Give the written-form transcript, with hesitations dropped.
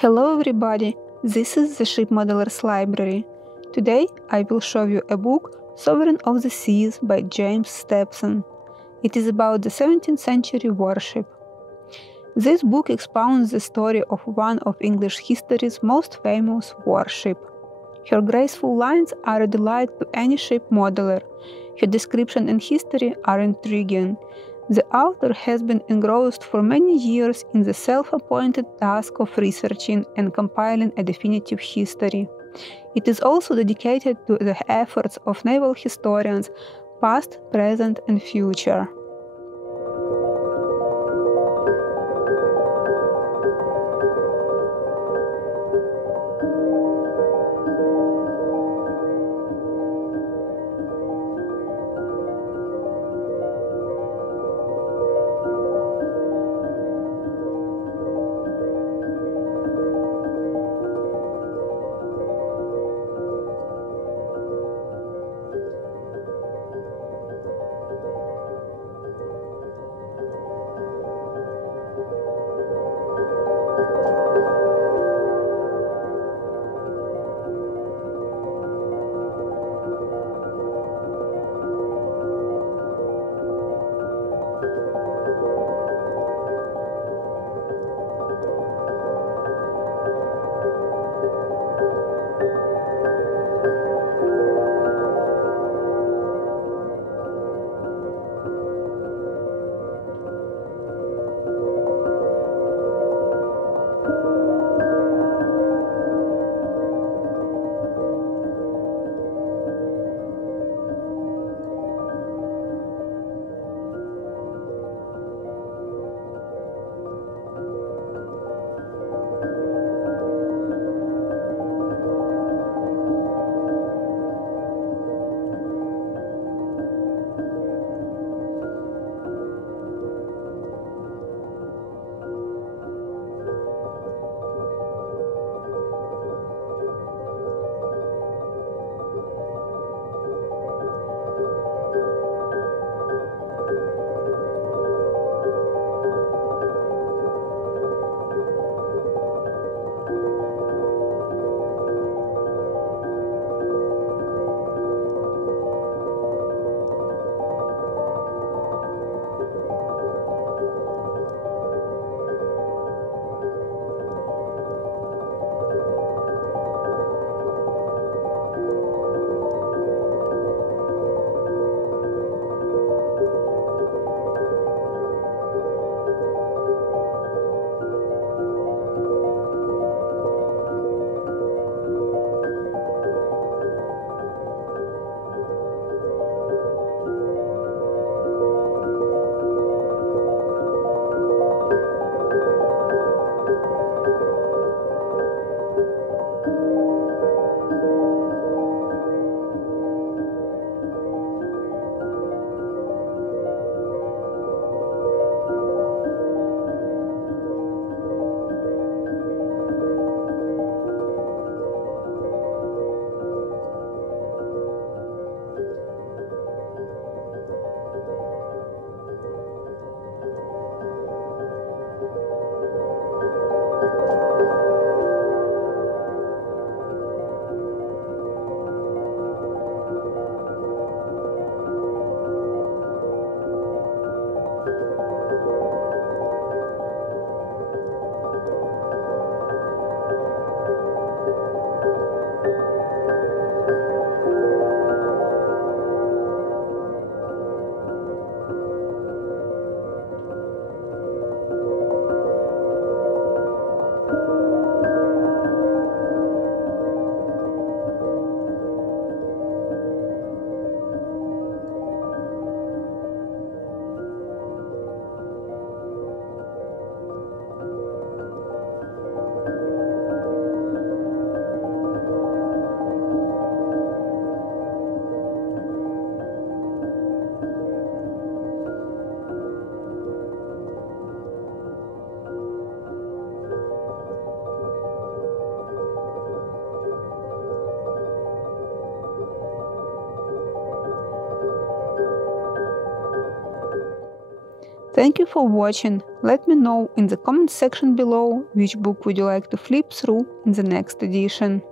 Hello everybody, this is the Ship Modelers Library. Today I will show you a book, Sovereign of the Seas by James Stepson. It is about the 17th century warship. This book expounds the story of one of English history's most famous warship. Her graceful lines are a delight to any ship modeler. Her description and history are intriguing. The author has been engrossed for many years in the self-appointed task of researching and compiling a definitive history. It is also dedicated to the efforts of naval historians, past, present, and future. Thank you for watching. Let me know in the comment section below which book would you like to flip through in the next edition.